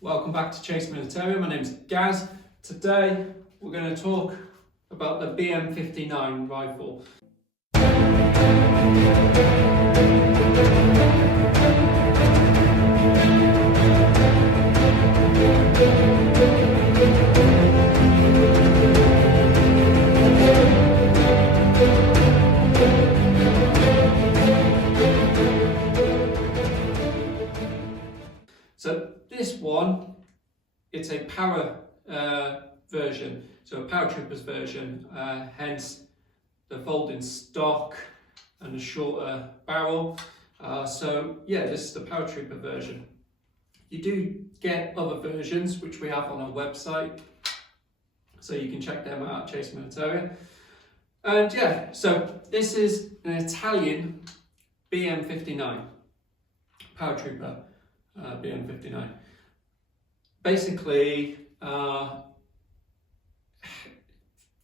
welcome back to Chase Military. My name's Gaz. Today we're going to talk about the BM59 rifle. So this one, it's a para version, so a Paratroopers version, hence the folding stock and a shorter barrel. So yeah, this is the Paratrooper version. You do get other versions which we have on our website, so you can check them out at Chase Military. And yeah, so this is an Italian BM59, Paratrooper BM59. Basically, the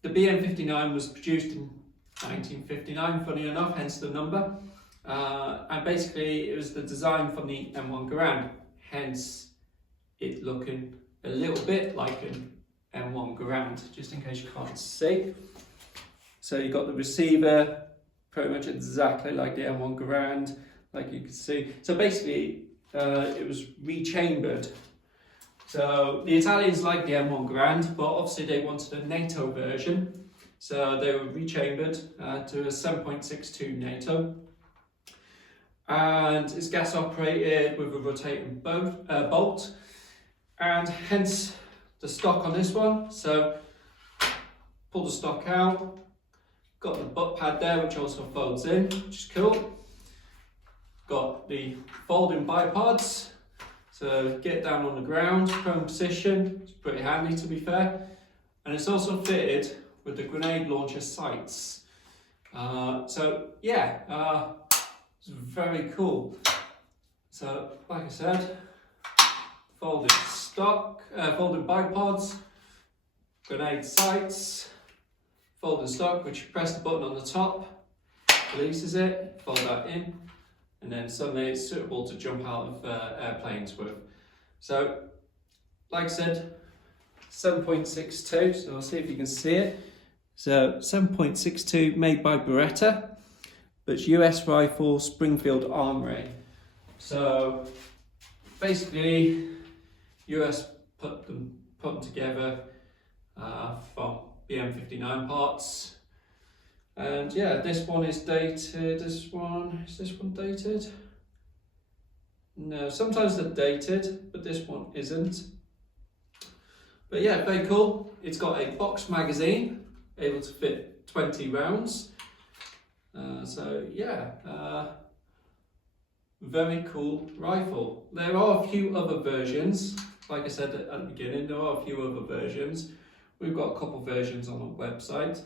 BM59 was produced in 1959, funny enough, hence the number. And basically it was the design from the M1 Garand, hence it looking a little bit like an M1 Garand, just in case you can't see. So you got the receiver pretty much exactly like the M1 Garand, like you can see. So basically it was rechambered. So the Italians like the M1 Garand, but obviously they wanted a NATO version. So they were rechambered to a 7.62 NATO. And it's gas operated with a rotating bolt. And hence the stock on this one. So pull the stock out. Got the butt pad there, which also folds in, which is cool. Got the folding bipods, so get down on the ground, prone position. It's pretty handy, to be fair. And it's also fitted with the grenade launcher sights. So yeah, it's very cool. So like I said, folded stock, folded bipods, grenade sights, folded stock, which you press the button on the top, releases it, fold that in, and then suddenly it's suitable to jump out of airplanes with. So, like I said, 7.62, so I'll see if you can see it. So 7.62 made by Beretta, but it's US rifle, Springfield Armory. So basically, US put them together from BM59 parts. And yeah, this one is dated. Is this one dated? No, sometimes they're dated, but this one isn't. But yeah, very cool. It's got a box magazine, able to fit 20 rounds. So yeah, very cool rifle. There are a few other versions. Like I said at the beginning, there are a few other versions. We've got a couple versions on our website.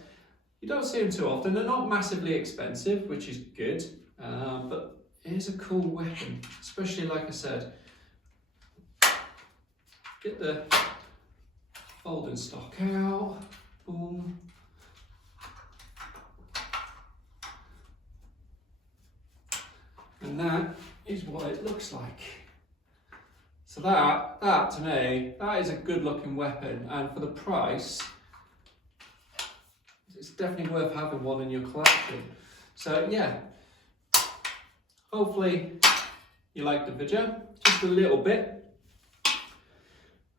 You don't see them too often. They're not massively expensive, which is good, but it is a cool weapon, especially like I said. Get the folding stock out, boom. And that is what it looks like. So that to me, that is a good looking weapon, and for the price, it's definitely worth having one in your collection. So yeah, hopefully you liked the video, just a little bit.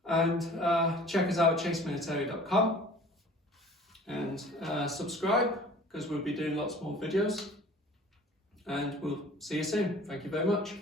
And check us out at chasemilitary.com and subscribe, because we'll be doing lots more videos. And we'll see you soon. Thank you very much.